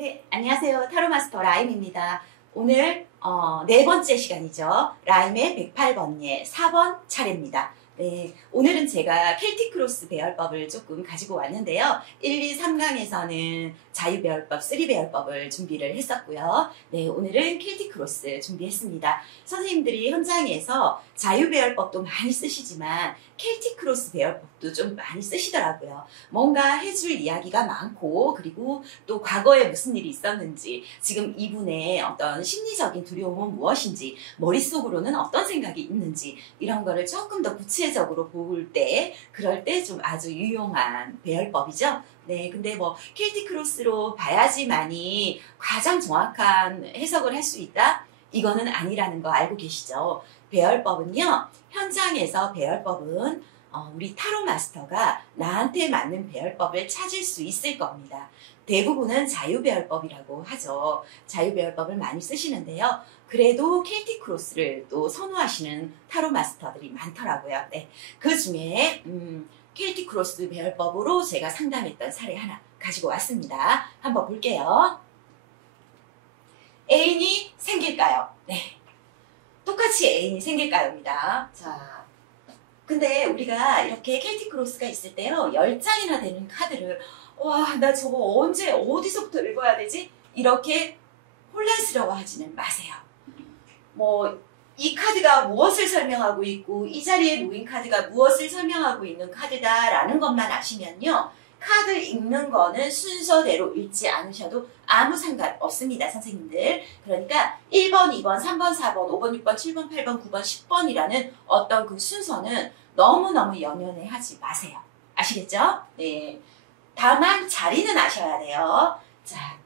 네, 안녕하세요. 타로마스터 라임입니다. 오늘 네 번째 시간이죠. 라임의 108번 예 4번 차례입니다. 네, 오늘은 제가 켈틱 크로스 배열법을 조금 가지고 왔는데요. 1, 2, 3강에서는 자유 배열법, 3 배열법을 준비를 했었고요. 네, 오늘은 켈틱 크로스 준비했습니다. 선생님들이 현장에서 자유 배열법도 많이 쓰시지만 켈틱 크로스 배열법도 좀 많이 쓰시더라고요. 뭔가 해줄 이야기가 많고, 그리고 또 과거에 무슨 일이 있었는지, 지금 이분의 어떤 심리적인 두려움은 무엇인지, 머릿속으로는 어떤 생각이 있는지, 이런 거를 조금 더 구체적으로 볼 때, 그럴 때 좀 아주 유용한 배열법이죠. 네, 근데 뭐 켈틱 크로스로 봐야지만이 가장 정확한 해석을 할 수 있다? 이거는 아니라는 거 알고 계시죠? 배열법은요, 현장에서 배열법은 우리 타로 마스터가 나한테 맞는 배열법을 찾을 수 있을 겁니다. 대부분은 자유배열법이라고 하죠. 자유배열법을 많이 쓰시는데요. 그래도 켈틱 크로스를 또 선호하시는 타로 마스터들이 많더라고요. 네, 그 중에 켈틱 크로스 배열법으로 제가 상담했던 사례 하나 가지고 왔습니다. 한번 볼게요. 애인이 생길까요? 네, 똑같이 애인이 생길까요입니다. 자, 근데 우리가 이렇게 켈틱 크로스가 있을 때요, 10장이나 되는 카드를 와, 나 저거 언제 어디서부터 읽어야 되지? 이렇게 혼란스러워 하지는 마세요. 뭐 이 카드가 무엇을 설명하고 있고 이 자리에 놓인 카드가 무엇을 설명하고 있는 카드다라는 것만 아시면요, 카드 읽는 거는 순서대로 읽지 않으셔도 아무 상관없습니다, 선생님들. 그러니까 1번, 2번, 3번, 4번, 5번, 6번, 7번, 8번, 9번, 10번이라는 어떤 그 순서는 너무너무 연연해 하지 마세요. 아시겠죠? 네. 다만 자리는 아셔야 돼요. 자,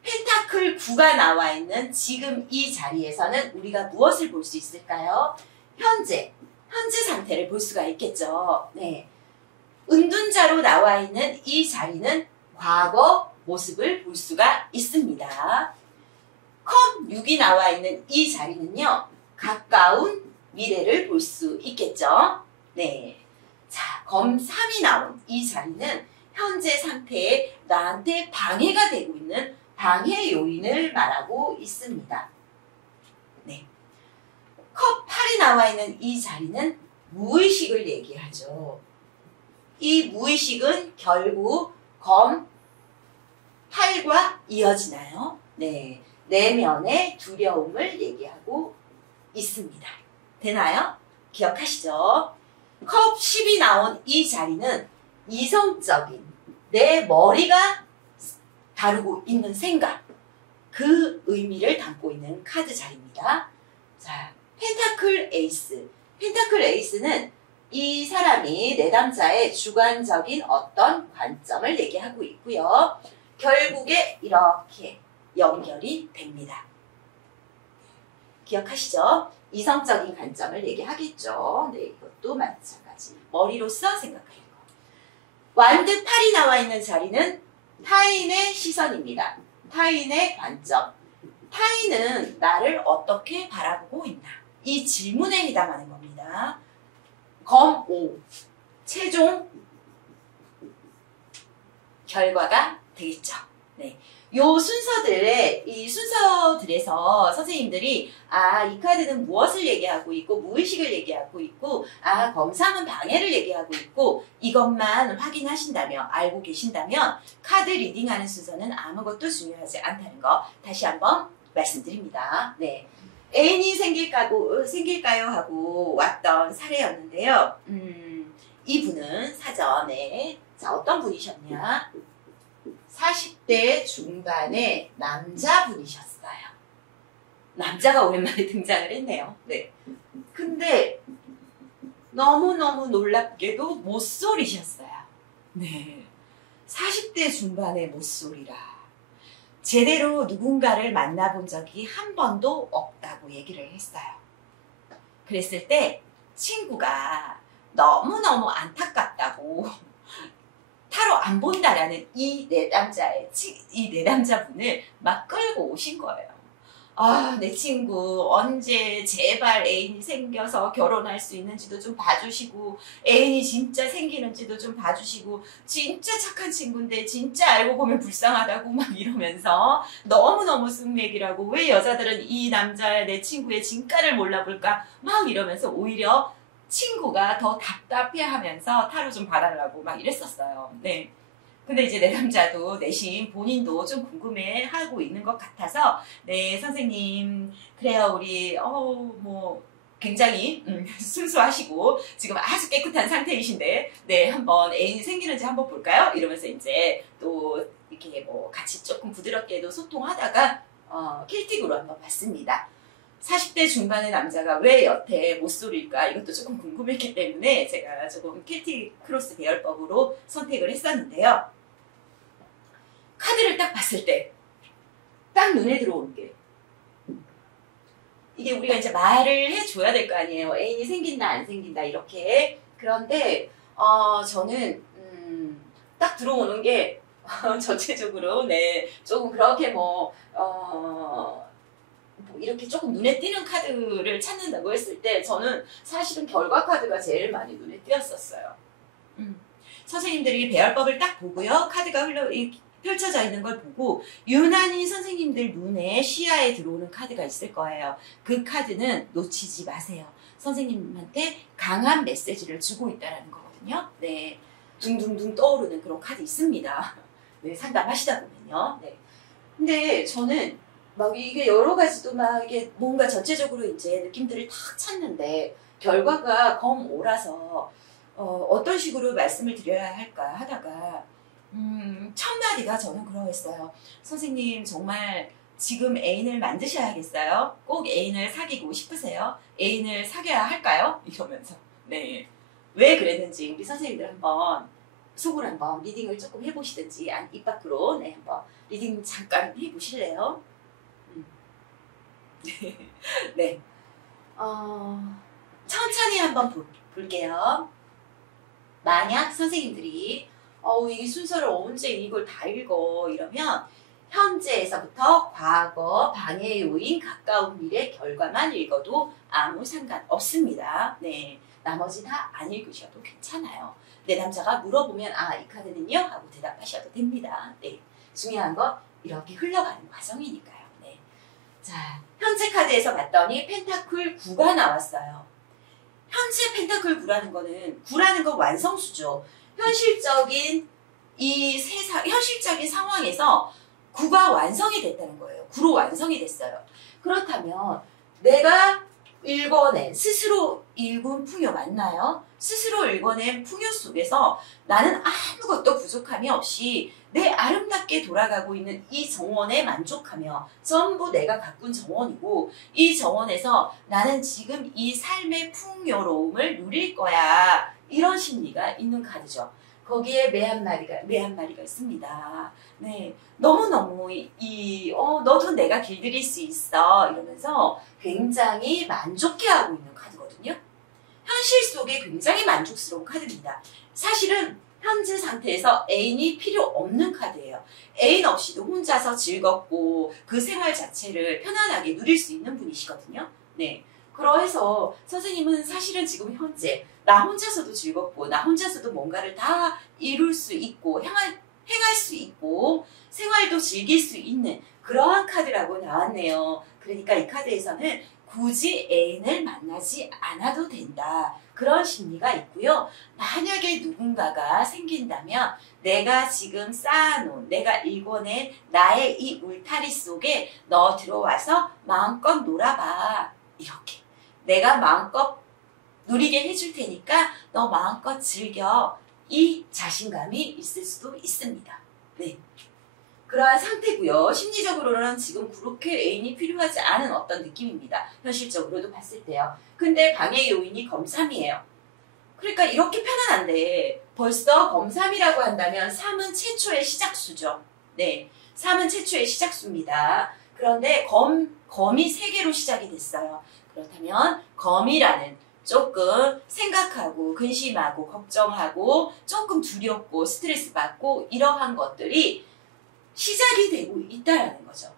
펜타클 9가 나와 있는 지금 이 자리에서는 우리가 무엇을 볼 수 있을까요? 현재 상태를 볼 수가 있겠죠. 네. 은둔자로 나와 있는 이 자리는 과거 모습을 볼 수가 있습니다. 컵 6이 나와 있는 이 자리는요, 가까운 미래를 볼 수 있겠죠. 네. 자, 검 3이 나온 이 자리는 현재 상태에 나한테 방해가 되고 있는 방해 요인을 말하고 있습니다. 네. 컵 8이 나와 있는 이 자리는 무의식을 얘기하죠. 이 무의식은 결국 검 8과 이어지나요? 네. 내면의 두려움을 얘기하고 있습니다. 되나요? 기억하시죠? 컵 10이 나온 이 자리는 이성적인 내 머리가 다루고 있는 생각, 그 의미를 담고 있는 카드 자리입니다. 자, 펜타클 에이스. 펜타클 에이스는 이 사람이 내담자의 주관적인 어떤 관점을 얘기하고 있고요. 결국에 이렇게 연결이 됩니다. 기억하시죠? 이성적인 관점을 얘기하겠죠. 네, 이것도 마찬가지. 머리로서 생각하는 거. 완드 8이 나와 있는 자리는 타인의 시선입니다. 타인의 관점. 타인은 나를 어떻게 바라보고 있나? 이 질문에 해당하는 겁니다. 검 5. 최종 결과가 되겠죠. 네. 요 이 순서들에서 선생님들이 이 카드는 무엇을 얘기하고 있고 무의식을 얘기하고 있고 검상은 방해를 얘기하고 있고 이것만 확인하신다면, 알고 계신다면 카드 리딩하는 순서는 아무것도 중요하지 않다는 거 다시 한번 말씀드립니다. 네. 애인이 생길까요 하고 왔던 사례였는데요. 이분은 사전에 어떤 분이셨냐? 40대 중반의 남자분이셨어요. 남자가 오랜만에 등장을 했네요. 네. 근데 너무너무 놀랍게도 모쏠이셨어요. 네. 40대 중반의 모쏠이라. 제대로 누군가를 만나본 적이 한 번도 없다고 얘기를 했어요. 그랬을 때 친구가 너무너무 안타깝다고 타로 안 본다라는 이 내담자분을 막 끌고 오신 거예요. 내 친구 언제 제발 애인이 생겨서 결혼할 수 있는지도 좀 봐주시고, 애인이 진짜 생기는지도 좀 봐주시고, 진짜 착한 친구인데 진짜 알고 보면 불쌍하다고 막 이러면서 너무너무 숙맥이라고, 왜 여자들은 이 남자의 내 친구의 진가를 몰라볼까 막 이러면서 오히려 친구가 더 답답해하면서 타로 좀 봐달라고 막 이랬었어요. 네. 근데 이제 내 남자도 내심 본인도 좀 궁금해하고 있는 것 같아서, 네 선생님 그래요, 우리 뭐 굉장히 순수하시고 지금 아주 깨끗한 상태이신데, 네 한번 애인이 생기는지 한번 볼까요? 이러면서 이제 또 이렇게 뭐 같이 조금 부드럽게도 소통하다가 켈틱으로 한번 봤습니다. 40대 중반의 남자가 왜 여태 못쏠일까, 이것도 조금 궁금했기 때문에 제가 조금 켈틱 크로스 배열법으로 선택을 했었는데요. 카드를 딱 봤을 때 딱 눈에 들어오는 게, 이게 우리가 이제 말을 해줘야 될 거 아니에요. 애인이 생긴다 안 생긴다 이렇게. 그런데 저는 딱 들어오는 게 전체적으로 네 조금 그렇게 뭐 이렇게 조금 눈에 띄는 카드를 찾는다고 했을 때 저는 사실은 결과 카드가 제일 많이 눈에 띄었었어요. 선생님들이 배열법을 딱 보고요, 카드가 펼쳐져 있는 걸 보고 유난히 선생님들 눈에 시야에 들어오는 카드가 있을 거예요. 그 카드는 놓치지 마세요. 선생님한테 강한 메시지를 주고 있다는 거거든요. 네, 둥둥둥 떠오르는 그런 카드 있습니다. 네, 상담하시다 보면요. 네. 근데 저는 막 이게 여러 가지도 막 이게 뭔가 전체적으로 이제 느낌들을 탁 찾는데 결과가 검 오라서 어떤 식으로 말씀을 드려야 할까 하다가 첫 마디가 저는 그러했어요. 선생님 정말 지금 애인을 만드셔야겠어요? 꼭 애인을 사귀고 싶으세요? 애인을 사귀어야 할까요? 이러면서. 네. 왜 그랬는지 우리 선생님들 한번 속으로 한번 리딩을 조금 해보시든지 입 밖으로 네 한번 리딩 잠깐 해보실래요? 네. 천천히 한번 볼게요. 만약 선생님들이 이 순서를 언제 이걸 다 읽어 이러면 현재에서부터 과거, 방해 요인, 가까운 미래 결과만 읽어도 아무 상관없습니다. 네, 나머지 다 안 읽으셔도 괜찮아요. 내 남자가 물어보면 이 카드는요? 하고 대답하셔도 됩니다. 네, 중요한 건 이렇게 흘러가는 과정이니까요. 네. 자, 현재 카드에서 봤더니 펜타클 9가 나왔어요. 현재 펜타클 9라는 거는 9라는 건 완성수죠. 현실적인 현실적인 상황에서 9가 완성이 됐다는 거예요. 9로 완성이 됐어요. 그렇다면 내가 읽어낸, 스스로 읽은 풍요 맞나요? 스스로 읽어낸 풍요 속에서 나는 아무것도 부족함이 없이 내 아름답게 돌아가고 있는 이 정원에 만족하며 전부 내가 가꾼 정원이고, 이 정원에서 나는 지금 이 삶의 풍요로움을 누릴 거야. 이런 심리가 있는 카드죠. 거기에 매 한 마리가 있습니다. 네, 너무너무 너도 내가 길들일 수 있어 이러면서 굉장히 만족해하고 있는 카드거든요. 현실 속에 굉장히 만족스러운 카드입니다. 사실은 현재 상태에서 애인이 필요 없는 카드예요. 애인 없이도 혼자서 즐겁고 그 생활 자체를 편안하게 누릴 수 있는 분이시거든요. 네. 그래서 선생님은 사실은 지금 현재 나 혼자서도 즐겁고 나 혼자서도 뭔가를 다 이룰 수 있고 행할 수 있고 생활도 즐길 수 있는 그러한 카드라고 나왔네요. 그러니까 이 카드에서는 굳이 애인을 만나지 않아도 된다. 그런 심리가 있고요. 만약에 누군가가 생긴다면 내가 지금 쌓아놓은, 내가 읽어낸 나의 이 울타리 속에 너 들어와서 마음껏 놀아봐. 이렇게. 내가 마음껏 누리게 해줄 테니까 너 마음껏 즐겨. 이 자신감이 있을 수도 있습니다. 네. 그러한 상태고요. 심리적으로는 지금 그렇게 애인이 필요하지 않은 어떤 느낌입니다. 현실적으로도 봤을 때요. 근데 방해 요인이 검3이에요. 그러니까 이렇게 편안한데 벌써 검3이라고 한다면 3은 최초의 시작수죠. 네, 3은 최초의 시작수입니다. 그런데 검이 3개로 시작이 됐어요. 그렇다면 검이라는 조금 생각하고 근심하고 걱정하고 조금 두렵고 스트레스 받고 이러한 것들이 시작이 되고 있다라는 거죠.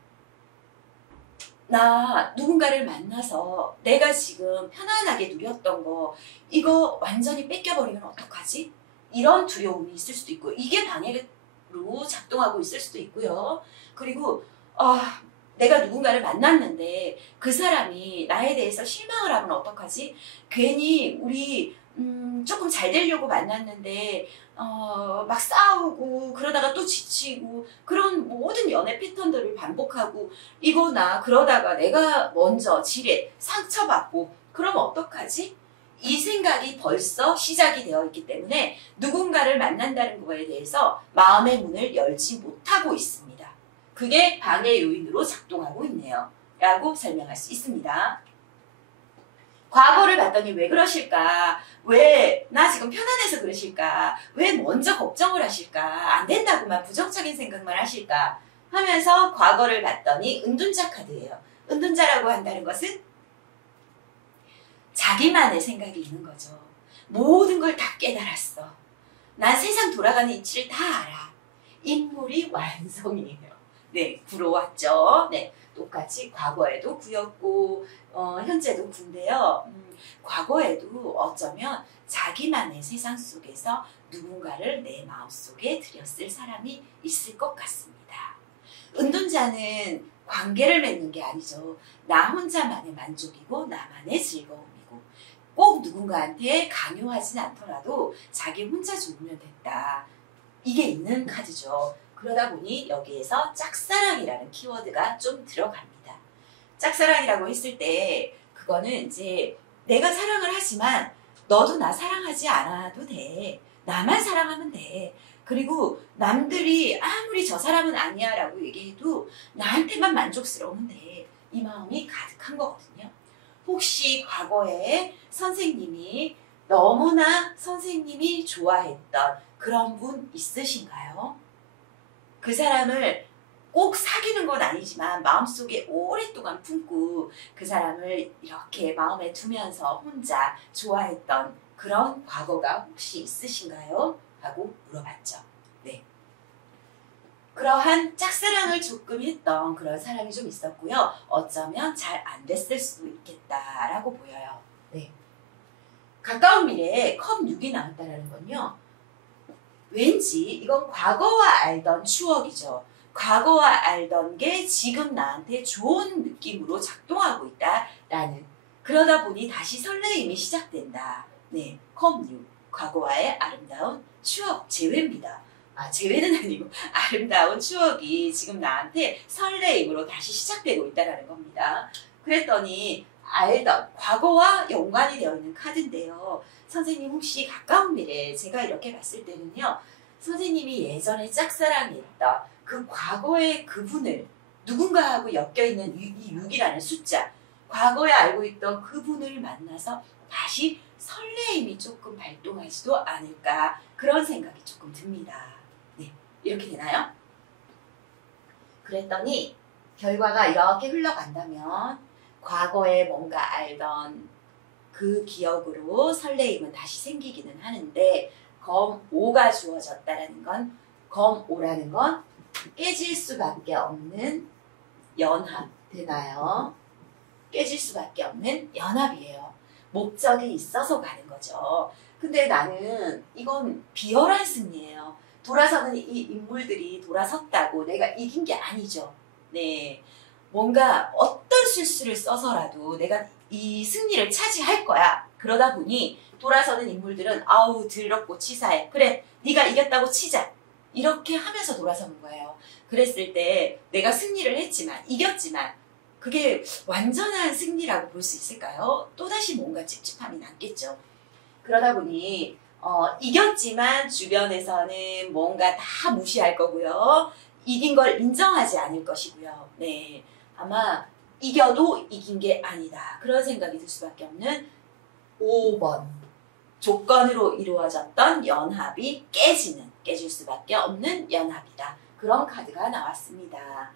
나 누군가를 만나서 내가 지금 편안하게 누렸던 거 이거 완전히 뺏겨버리면 어떡하지? 이런 두려움이 있을 수도 있고 이게 방해로 작동하고 있을 수도 있고요. 그리고 내가 누군가를 만났는데 그 사람이 나에 대해서 실망을 하면 어떡하지? 괜히 우리 조금 잘 되려고 만났는데 막 싸우고 그러다가 또 지치고 그런 모든 연애 패턴들을 반복하고 이거나 그러다가 내가 먼저 지레 상처받고 그러면 어떡하지? 이 생각이 벌써 시작이 되어 있기 때문에 누군가를 만난다는 거에 대해서 마음의 문을 열지 못하고 있습니다. 그게 방해 요인으로 작동하고 있네요. 라고 설명할 수 있습니다. 과거를 봤더니 왜 그러실까? 왜 나 지금 편안해서 그러실까? 왜 먼저 걱정을 하실까? 안 된다고만 부정적인 생각만 하실까? 하면서 과거를 봤더니 은둔자 카드예요. 은둔자라고 한다는 것은 자기만의 생각이 있는 거죠. 모든 걸 다 깨달았어. 난 세상 돌아가는 이치를 다 알아. 인물이 완성이에요. 네, 구로 왔죠. 네, 똑같이 과거에도 구였고 현재도 구인데요. 과거에도 어쩌면 자기만의 세상 속에서 누군가를 내 마음속에 들였을 사람이 있을 것 같습니다. 은둔자는 관계를 맺는 게 아니죠. 나 혼자만의 만족이고 나만의 즐거움이고 꼭 누군가한테 강요하진 않더라도 자기 혼자 좋으면 됐다. 이게 있는 카드죠. 그러다 보니 여기에서 짝사랑이라는 키워드가 좀 들어갑니다. 짝사랑이라고 했을 때 그거는 이제 내가 사랑을 하지만 너도 나 사랑하지 않아도 돼. 나만 사랑하면 돼. 그리고 남들이 아무리 저 사람은 아니야 라고 얘기해도 나한테만 만족스러우면 돼. 이 마음이 가득한 거거든요. 혹시 과거에 선생님이 너무나 선생님이 좋아했던 그런 분 있으신가요? 그 사람을 꼭 사귀는 건 아니지만 마음속에 오랫동안 품고 그 사람을 이렇게 마음에 두면서 혼자 좋아했던 그런 과거가 혹시 있으신가요? 하고 물어봤죠. 네. 그러한 짝사랑을 조금 했던 그런 사람이 좀 있었고요. 어쩌면 잘 안 됐을 수도 있겠다라고 보여요. 네. 가까운 미래에 컵 6이 나왔다는 건요. 왠지 이건 과거와 알던 추억이죠. 과거와 알던 게 지금 나한테 좋은 느낌으로 작동하고 있다라는 그러다 보니 다시 설레임이 시작된다. 네, 컵 6. 과거와의 아름다운 추억, 재회입니다. 재회는 아니고 아름다운 추억이 지금 나한테 설레임으로 다시 시작되고 있다는 겁니다. 그랬더니 알던 과거와 연관이 되어 있는 카드인데요. 선생님 혹시 가까운 미래 제가 이렇게 봤을 때는요. 선생님이 예전에 짝사랑했던 그 과거의 그분을 누군가하고 엮여있는 이 6이라는 숫자 과거에 알고 있던 그분을 만나서 다시 설레임이 조금 발동하지도 않을까 그런 생각이 조금 듭니다. 네, 이렇게 되나요? 그랬더니 결과가 이렇게 흘러간다면 과거에 뭔가 알던 그 기억으로 설레임은 다시 생기기는 하는데 검 5가 주어졌다는 건 검 5라는 건 깨질 수밖에 없는 연합 되나요? 깨질 수밖에 없는 연합이에요. 목적이 있어서 가는 거죠. 근데 나는 이건 비열한 승리예요. 돌아서는 이 인물들이 돌아섰다고 내가 이긴 게 아니죠. 네, 뭔가 어떤 실수를 써서라도 내가 이 승리를 차지할 거야. 그러다 보니 돌아서는 인물들은 아우 더럽고 치사해. 그래 네가 이겼다고 치자. 이렇게 하면서 돌아서는 거예요. 그랬을 때 내가 승리를 했지만 이겼지만 그게 완전한 승리라고 볼 수 있을까요? 또다시 뭔가 찝찝함이 남겠죠. 그러다 보니 이겼지만 주변에서는 뭔가 다 무시할 거고요. 이긴 걸 인정하지 않을 것이고요. 네, 아마 이겨도 이긴 게 아니다. 그런 생각이 들 수밖에 없는 5번. 조건으로 이루어졌던 연합이 깨질 수밖에 없는 연합이다. 그런 카드가 나왔습니다.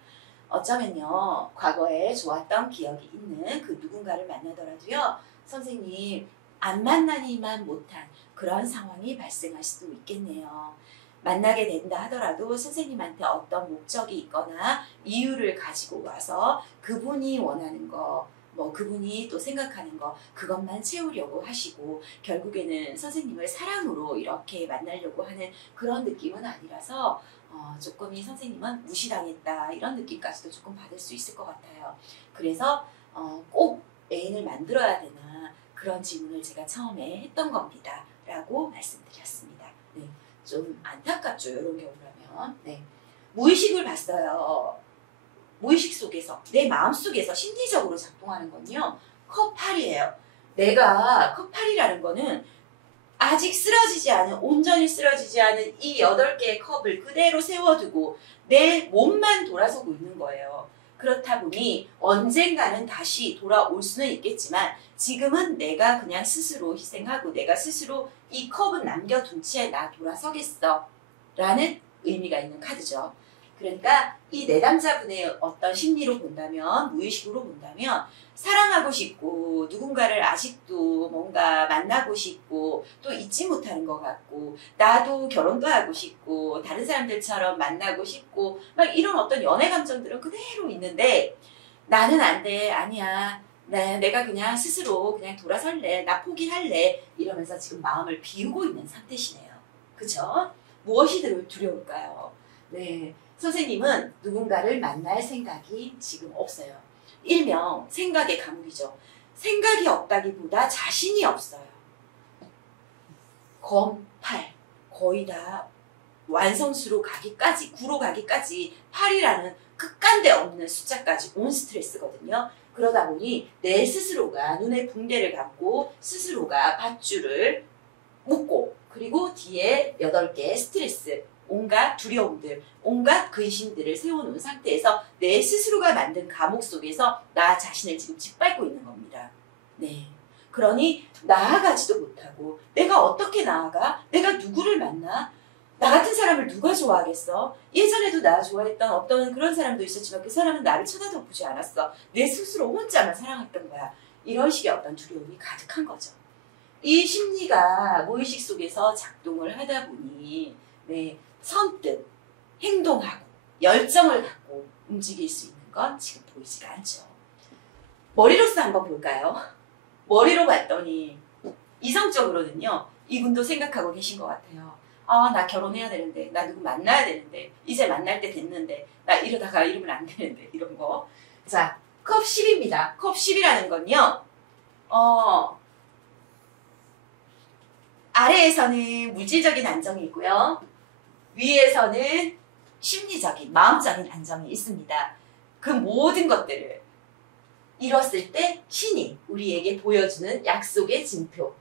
어쩌면요. 과거에 좋았던 기억이 있는 그 누군가를 만나더라도요. 선생님 안 만나니만 못한 그런 상황이 발생할 수도 있겠네요. 만나게 된다 하더라도 선생님한테 어떤 목적이 있거나 이유를 가지고 와서 그분이 원하는 거, 뭐 그분이 또 생각하는 거 그것만 채우려고 하시고 결국에는 선생님을 사랑으로 이렇게 만나려고 하는 그런 느낌은 아니라서 조금 이 선생님은 무시당했다 이런 느낌까지도 조금 받을 수 있을 것 같아요. 그래서 꼭 애인을 만들어야 되나 그런 질문을 제가 처음에 했던 겁니다. 라고 말씀드렸습니다. 네, 좀 안타깝죠. 이런 경우라면. 네. 무의식을 봤어요. 무의식 속에서 내 마음속에서 심리적으로 작동하는 건요. 컵8이에요. 내가 컵8이라는 거는 아직 쓰러지지 않은 온전히 쓰러지지 않은 이 8개의 컵을 그대로 세워두고 내 몸만 돌아서고 있는 거예요. 그렇다 보니 언젠가는 다시 돌아올 수는 있겠지만 지금은 내가 그냥 스스로 희생하고 내가 스스로 이 컵은 남겨둔 채 나 돌아서겠어 라는 의미가 있는 카드죠. 그러니까 이 내담자분의 어떤 심리로 본다면 무의식으로 본다면 사랑하고 싶고 누군가를 아직도 뭔가 만나고 싶고 또 잊지 못하는 것 같고 나도 결혼도 하고 싶고 다른 사람들처럼 만나고 싶고 막 이런 어떤 연애 감정들은 그대로 있는데 나는 안 돼 아니야 내가 그냥 스스로 그냥 돌아설래 나 포기할래 이러면서 지금 마음을 비우고 있는 상태시네요. 그쵸? 무엇이 두려울까요? 네, 선생님은 누군가를 만날 생각이 지금 없어요. 일명 생각의 감옥이죠. 생각이 없다기보다 자신이 없어요. 검 8 거의 다 완성수로 가기까지 9로 가기까지 8이라는 끝간데 없는 숫자까지 온 스트레스거든요. 그러다 보니 내 스스로가 눈에 붕대를 감고 스스로가 밧줄을 묶고 그리고 뒤에 8개의 스트레스 온갖 두려움들, 온갖 근심들을 세워놓은 상태에서 내 스스로가 만든 감옥 속에서 나 자신을 지금 짓밟고 있는 겁니다. 네. 그러니 나아가지도 못하고 내가 어떻게 나아가? 내가 누구를 만나? 나 같은 사람을 누가 좋아하겠어? 예전에도 나 좋아했던 어떤 그런 사람도 있었지만 그 사람은 나를 쳐다도 보지 않았어. 내 스스로 혼자만 사랑했던 거야. 이런 식의 어떤 두려움이 가득한 거죠. 이 심리가 무의식 속에서 작동을 하다 보니 네, 선뜻 행동하고 열정을 갖고 움직일 수 있는 건 지금 보이지가 않죠. 머리로서 한번 볼까요? 머리로 봤더니 이성적으로는요. 이분도 생각하고 계신 것 같아요. 아, 나 결혼해야 되는데 나 누구 만나야 되는데 이제 만날 때 됐는데 나 이러다가 이러면 안 되는데 이런 거. 자, 컵 10입니다. 컵 10이라는 건요. 아래에서는 물질적인 안정이 있고요. 위에서는 심리적인, 마음적인 안정이 있습니다. 그 모든 것들을 이뤘을 때 신이 우리에게 보여주는 약속의 징표,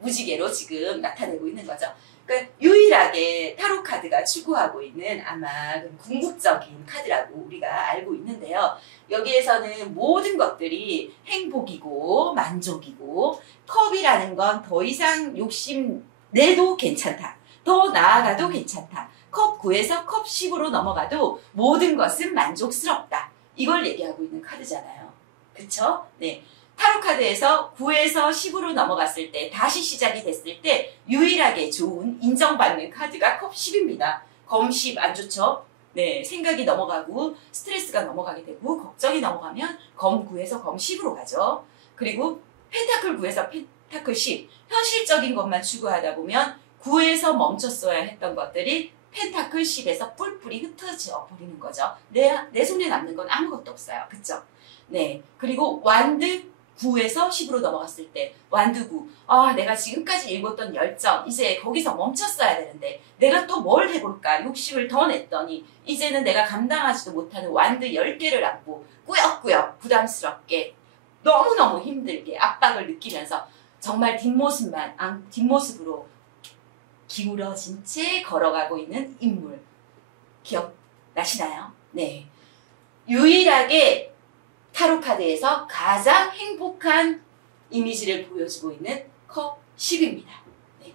무지개로 지금 나타내고 있는 거죠. 그러니까 유일하게 타로 카드가 추구하고 있는 아마 궁극적인 카드라고 우리가 알고 있는데요. 여기에서는 모든 것들이 행복이고 만족이고 컵이라는 건 더 이상 욕심 내도 괜찮다. 더 나아가도 괜찮다. 컵 9에서 컵 10으로 넘어가도 모든 것은 만족스럽다. 이걸 얘기하고 있는 카드잖아요. 그쵸? 네. 타로 카드에서 9에서 10으로 넘어갔을 때 다시 시작이 됐을 때 유일하게 좋은 인정받는 카드가 컵 10입니다. 검 10 안 좋죠? 네, 생각이 넘어가고 스트레스가 넘어가게 되고 걱정이 넘어가면 검 9에서 검 10으로 가죠. 그리고 펜타클 9에서 펜타클 10 현실적인 것만 추구하다 보면 9에서 멈췄어야 했던 것들이 펜타클 10에서 뿔뿔이 흩어져 버리는 거죠. 내 손에 남는 건 아무것도 없어요. 그쵸? 네. 그리고 완드 9에서 10으로 넘어갔을 때 완드 9. 아, 내가 지금까지 읽었던 열정 이제 거기서 멈췄어야 되는데 내가 또 뭘 해볼까 욕심을 더 냈더니 이제는 내가 감당하지도 못하는 완드 10개를 안고 꾸역꾸역 부담스럽게 너무너무 힘들게 압박을 느끼면서 정말 뒷모습으로 기울어진 채 걸어가고 있는 인물 기억나시나요? 네. 유일하게 타로 카드에서 가장 행복한 이미지를 보여주고 있는 컵 10입니다. 네.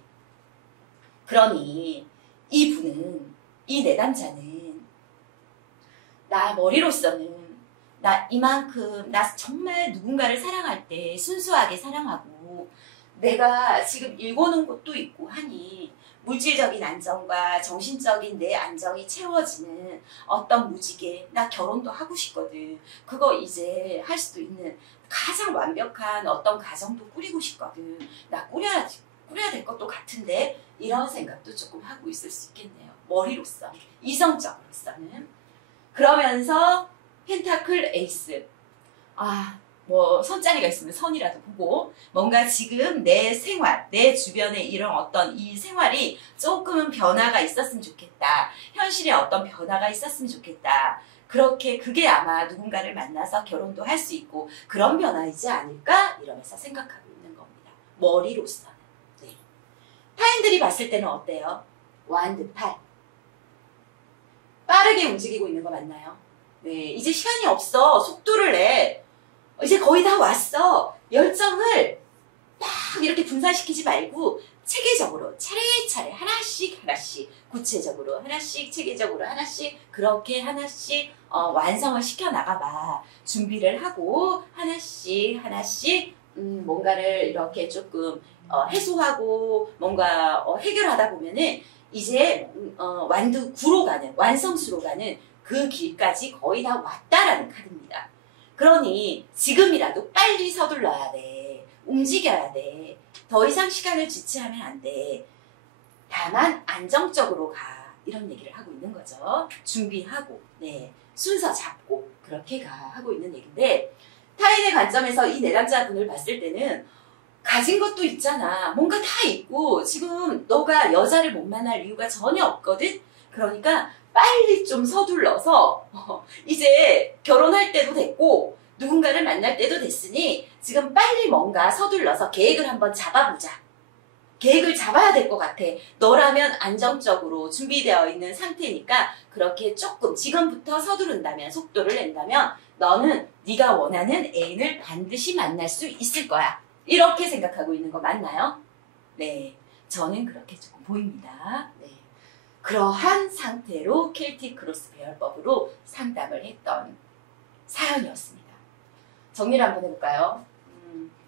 그러니 이 내담자는 나 머리로서는 나 이만큼 나 정말 누군가를 사랑할 때 순수하게 사랑하고 내가 지금 읽어놓은 것도 있고 하니 물질적인 안정과 정신적인 내 안정이 채워지는 어떤 무지개, 나 결혼도 하고 싶거든. 그거 이제 할 수도 있는 가장 완벽한 어떤 가정도 꾸리고 싶거든. 나 꾸려야 될 것도 같은데 이런 생각도 조금 하고 있을 수 있겠네요. 머리로서, 이성적으로서는. 그러면서 펜타클 에이스. 뭐 선자리가 있으면 선이라도 보고 뭔가 지금 내 생활, 내 주변에 이런 어떤 이 생활이 조금은 변화가 있었으면 좋겠다. 현실에 어떤 변화가 있었으면 좋겠다. 그렇게 그게 아마 누군가를 만나서 결혼도 할 수 있고 그런 변화이지 않을까? 이러면서 생각하고 있는 겁니다. 머리로서는. 네. 타인들이 봤을 때는 어때요? 완드 8. 빠르게 움직이고 있는 거 맞나요? 네, 이제 시간이 없어. 속도를 내. 이제 거의 다 왔어. 열정을 막 이렇게 분산시키지 말고 체계적으로 차례차례 하나씩 구체적으로 하나씩 체계적으로 하나씩 그렇게 하나씩 완성을 시켜 나가봐. 준비를 하고 하나씩 뭔가를 이렇게 조금 해소하고 뭔가 해결하다 보면은 이제 완두구로 가는 완성수로 가는 그 길까지 거의 다 왔다라는 카드입니다. 그러니 지금이라도 빨리 서둘러야 돼. 움직여야 돼. 더 이상 시간을 지체하면 안 돼. 다만 안정적으로 가. 이런 얘기를 하고 있는 거죠. 준비하고 네, 순서 잡고 그렇게 가 하고 있는 얘기인데 타인의 관점에서 이 내담자분을 봤을 때는 가진 것도 있잖아. 뭔가 다 있고 지금 너가 여자를 못 만날 이유가 전혀 없거든. 그러니까 빨리 좀 서둘러서 이제 결혼할 때도 됐고 누군가를 만날 때도 됐으니 지금 빨리 뭔가 서둘러서 계획을 한번 잡아보자. 계획을 잡아야 될 것 같아. 너라면 안정적으로 준비되어 있는 상태니까 그렇게 조금 지금부터 서두른다면 속도를 낸다면 너는 네가 원하는 애인을 반드시 만날 수 있을 거야. 이렇게 생각하고 있는 거 맞나요? 네, 저는 그렇게 조금 보입니다. 네. 그러한 상태로 켈틱 크로스 배열법으로 상담을 했던 사연이었습니다. 정리를 한번 해볼까요?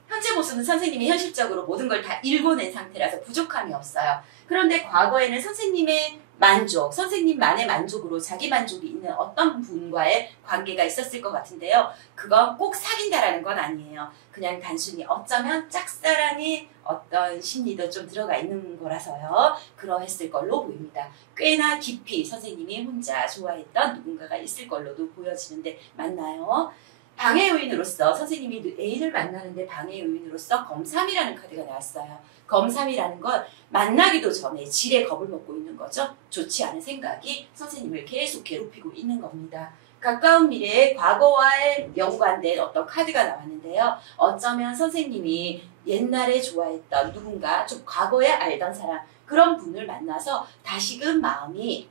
현재 모습은 선생님이 현실적으로 모든 걸 다 읽어낸 상태라서 부족함이 없어요. 그런데 과거에는 선생님의 만족, 선생님만의 만족으로 자기 만족이 있는 어떤 분과의 관계가 있었을 것 같은데요. 그건 꼭 사귄다라는 건 아니에요. 그냥 단순히 어쩌면 짝사랑의 어떤 심리도 좀 들어가 있는 거라서요. 그러했을 걸로 보입니다. 꽤나 깊이 선생님이 혼자 좋아했던 누군가가 있을 걸로도 보여지는데 맞나요? 방해 요인으로서 선생님이 애인을 만나는데 방해 요인으로서 검삼이라는 카드가 나왔어요. 검삼이라는 건 만나기도 전에 지레 겁을 먹고 있는 거죠. 좋지 않은 생각이 선생님을 계속 괴롭히고 있는 겁니다. 가까운 미래에 과거와의 연관된 어떤 카드가 나왔는데요. 어쩌면 선생님이 옛날에 좋아했던 누군가 좀 과거에 알던 사람 그런 분을 만나서 다시금 마음이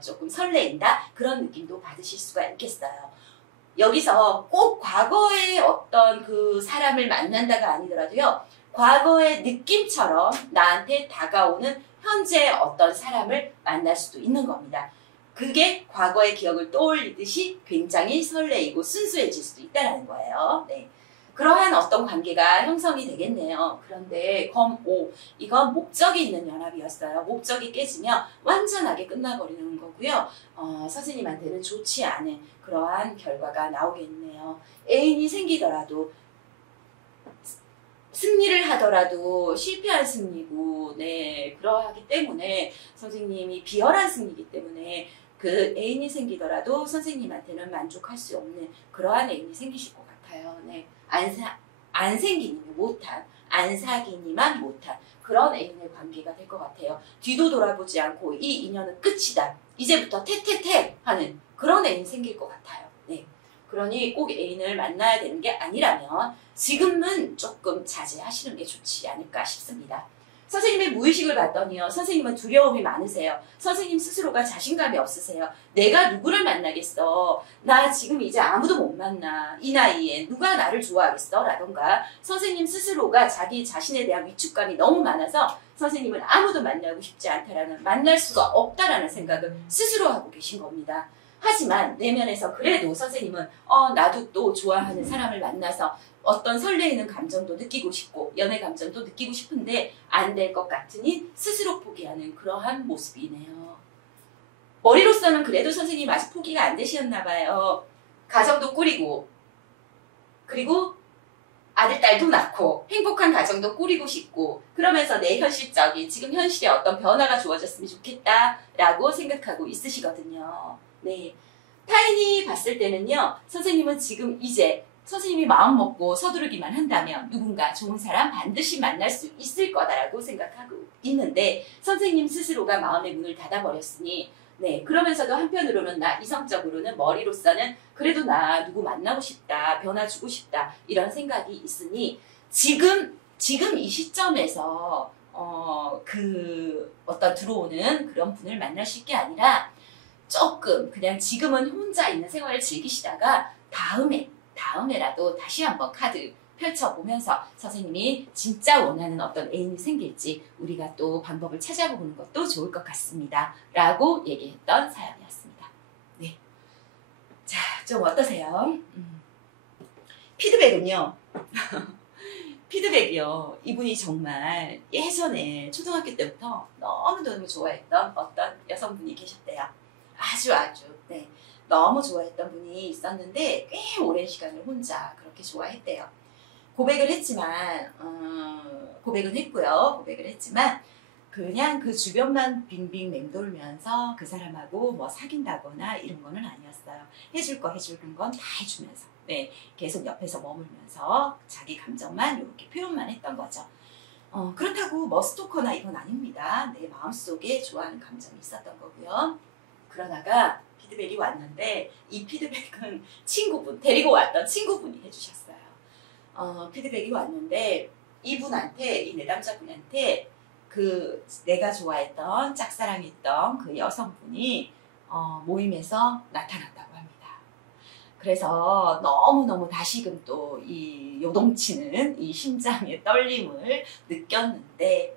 조금 설레인다 그런 느낌도 받으실 수가 있겠어요. 여기서 꼭 과거의 어떤 그 사람을 만난다가 아니더라도요. 과거의 느낌처럼 나한테 다가오는 현재의 어떤 사람을 만날 수도 있는 겁니다. 그게 과거의 기억을 떠올리듯이 굉장히 설레이고 순수해질 수도 있다는 거예요. 네. 그러한 어떤 관계가 형성이 되겠네요. 그런데 검5 이건 목적이 있는 연합이었어요. 목적이 깨지면 완전하게 끝나버리는 거고요. 선생님한테는 좋지 않은 그러한 결과가 나오겠네요. 애인이 생기더라도 승리를 하더라도 실패한 승리고 네 그러하기 때문에 선생님이 비열한 승리이기 때문에 그 애인이 생기더라도 선생님한테는 만족할 수 없는 그러한 애인이 생기실 것 같아요. 네. 안 생기니만 못한, 안 사귀니만 못한 그런 애인의 관계가 될 것 같아요. 뒤도 돌아보지 않고 이 인연은 끝이다. 이제부터 태태태 하는 그런 애인 생길 것 같아요. 네. 그러니 꼭 애인을 만나야 되는 게 아니라면 지금은 조금 자제하시는 게 좋지 않을까 싶습니다. 선생님의 무의식을 봤더니요. 선생님은 두려움이 많으세요. 선생님 스스로가 자신감이 없으세요. 내가 누구를 만나겠어. 나 지금 이제 아무도 못 만나. 이 나이에 누가 나를 좋아하겠어. 라던가 선생님 스스로가 자기 자신에 대한 위축감이 너무 많아서 선생님을 아무도 만나고 싶지 않다라는 만날 수가 없다라는 생각을 스스로 하고 계신 겁니다. 하지만 내면에서 그래도 선생님은 나도 또 좋아하는 사람을 만나서 어떤 설레이는 감정도 느끼고 싶고 연애 감정도 느끼고 싶은데 안 될 것 같으니 스스로 포기하는 그러한 모습이네요. 머리로서는 그래도 선생님 아직 포기가 안 되셨나 봐요. 가정도 꾸리고 그리고 아들, 딸도 낳고 행복한 가정도 꾸리고 싶고 그러면서 내 현실적인 지금 현실에 어떤 변화가 주어졌으면 좋겠다라고 생각하고 있으시거든요. 네, 타인이 봤을 때는요. 선생님은 지금 이제 선생님이 마음 먹고 서두르기만 한다면 누군가 좋은 사람 반드시 만날 수 있을 거다라고 생각하고 있는데 선생님 스스로가 마음의 문을 닫아버렸으니 네, 그러면서도 한편으로는 나 이성적으로는 머리로서는 그래도 나 누구 만나고 싶다, 변화 주고 싶다 이런 생각이 있으니 지금 이 시점에서 그 어떤 들어오는 그런 분을 만나실 게 아니라 조금 그냥 지금은 혼자 있는 생활을 즐기시다가 다음에라도 다시 한번 카드 펼쳐보면서 선생님이 진짜 원하는 어떤 애인이 생길지 우리가 또 방법을 찾아보는 것도 좋을 것 같습니다. 라고 얘기했던 사연이었습니다. 네. 자, 좀 어떠세요? 피드백은요. 피드백이요. 이분이 정말 예전에 초등학교 때부터 너무너무 좋아했던 어떤 여성분이 계셨대요. 아주 네. 너무 좋아했던 분이 있었는데 꽤 오랜 시간을 혼자 그렇게 좋아했대요. 고백은 했지만 그냥 그 주변만 빙빙 맴돌면서 그 사람하고 뭐 사귄다거나 이런 거는 아니었어요. 해주는 건 다 해주면서 네, 계속 옆에서 머물면서 자기 감정만 이렇게 표현만 했던 거죠. 그렇다고 뭐 스토커나 이건 아닙니다. 내 마음속에 좋아하는 감정이 있었던 거고요. 그러다가 피드백이 왔는데 이 피드백은 데리고 왔던 친구분이 해주셨어요. 피드백이 왔는데 이분한테, 이 내담자분한테 그 내가 좋아했던 짝사랑했던 그 여성분이 모임에서 나타났다고 합니다. 그래서 너무너무 다시금 또 이 요동치는 이 심장의 떨림을 느꼈는데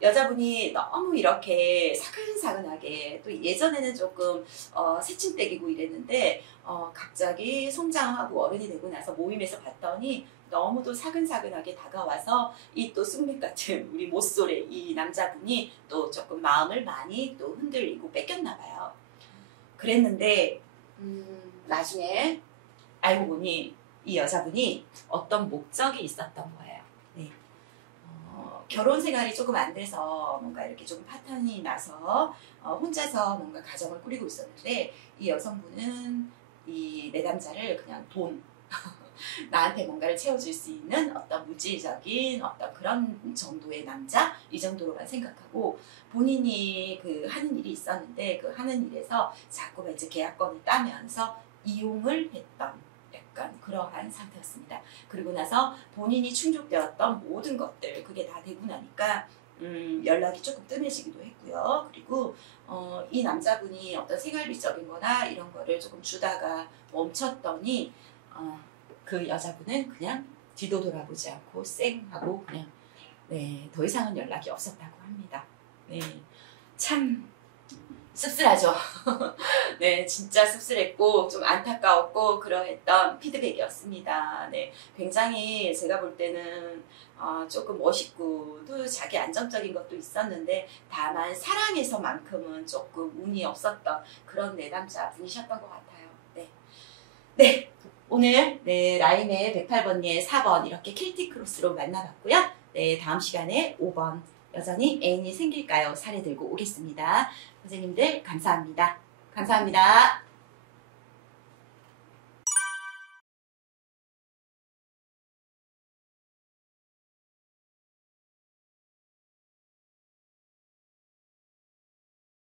여자분이 너무 이렇게 사근사근하게 또 예전에는 조금 새침대기고 이랬는데 갑자기 성장하고 어른이 되고 나서 모임에서 봤더니 너무도 사근사근하게 다가와서 이 또 쑥맥 같은 우리 모쏠의 이 남자분이 또 조금 마음을 많이 또 흔들리고 뺏겼나 봐요. 그랬는데 나중에 알고 보니 이 여자분이 어떤 목적이 있었던 거예요. 네. 결혼 생활이 조금 안 돼서 뭔가 이렇게 조금 파탄이 나서 혼자서 뭔가 가정을 꾸리고 있었는데 이 여성분은 이 내담자를 그냥 돈 나한테 뭔가를 채워줄 수 있는 어떤 물질적인 어떤 그런 정도의 남자 이 정도로만 생각하고 본인이 그 하는 일이 있었는데 그 하는 일에서 자꾸 이제 계약권을 따면서 이용을 했던 약간 그러한 상태였습니다. 그리고 나서 본인이 충족되었던 모든 것들 그게 다 되고 나니까 연락이 조금 뜸해지기도 했고요. 그리고 이 남자분이 어떤 생활비적인 거나 이런 거를 조금 주다가 멈췄더니 그 여자분은 그냥 뒤도 돌아보지 않고 쌩 하고 그냥 네, 더 이상은 연락이 없었다고 합니다. 네, 참 씁쓸하죠. 네, 진짜 씁쓸했고 좀 안타까웠고 그러했던 피드백이었습니다. 네, 굉장히 제가 볼 때는 조금 멋있고 또 자기 안정적인 것도 있었는데 다만 사랑에서만큼은 조금 운이 없었던 그런 내담자 분이셨던 것 같아요. 네, 네. 오늘 네, 라임의 108번의 4번 이렇게 켈틱 크로스로 만나봤고요. 네, 다음 시간에 5번 여전히 애인이 생길까요? 사례 들고 오겠습니다. 선생님들 감사합니다. 감사합니다.